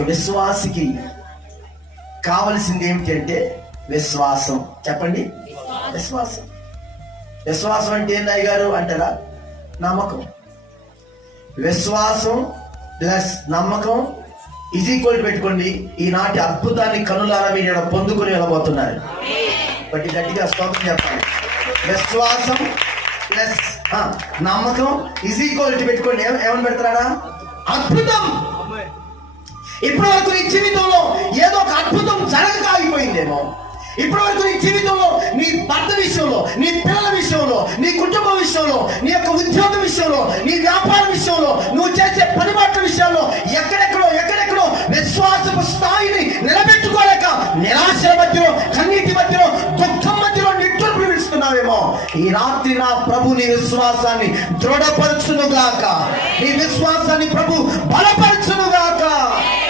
ఒక విశ్వాసికి కావలసింది ఏమిటి అంటే విశ్వాసం. చెప్పండి. విశ్వాసం. విశ్వాసం అంటే ఏంది అయ్యగారు? అంటారా? నమ్మకం. విశ్వాసం ప్లస్ నమ్మకం ఇది ఈక్వల్ పెట్టుకోండి. ఈనాటి అద్భుతాన్ని కనులారా మీరు ఈడ పొందుకుని వెళ్ళబోతున్నారు. బట్టి గట్టిగా స్తోత్రం చెప్పాలి. విశ్వాసం ప్లస్ నమ్మకం ఈజీ ఈక్వల్ పెట్టుకోండి. ఏమని పెడతారా? అద్భుతం! ఇప్పటి వరకు నీ జీవితంలో ఏదో ఒక అద్భుతం జరగక ఆగిపోయిందేమో. ఇప్పటి వరకు నీ జీవితంలో నీ భర్త విషయంలో నీ పిల్లల విషయంలో నీ కుటుంబ విషయంలో నీ యొక్క ఉద్యోగ విషయంలో నీ వ్యాపార విషయంలో నువ్వు చేసే పనిబాట్ల విషయంలో ఎక్కడెక్కడో ఎక్కడెక్కడో విశ్వాసపు స్థాయిని నిలబెట్టుకోలేక నిరాశ మధ్యలో కన్నీటి మధ్యలో దుఃఖం మధ్యలో నిట్టూర్పులు విడుస్తున్నావేమో. ఈ రాత్రి నా ప్రభు నీ విశ్వాసాన్ని దృఢపరచునుగాక. నీ విశ్వాసాన్ని ప్రభు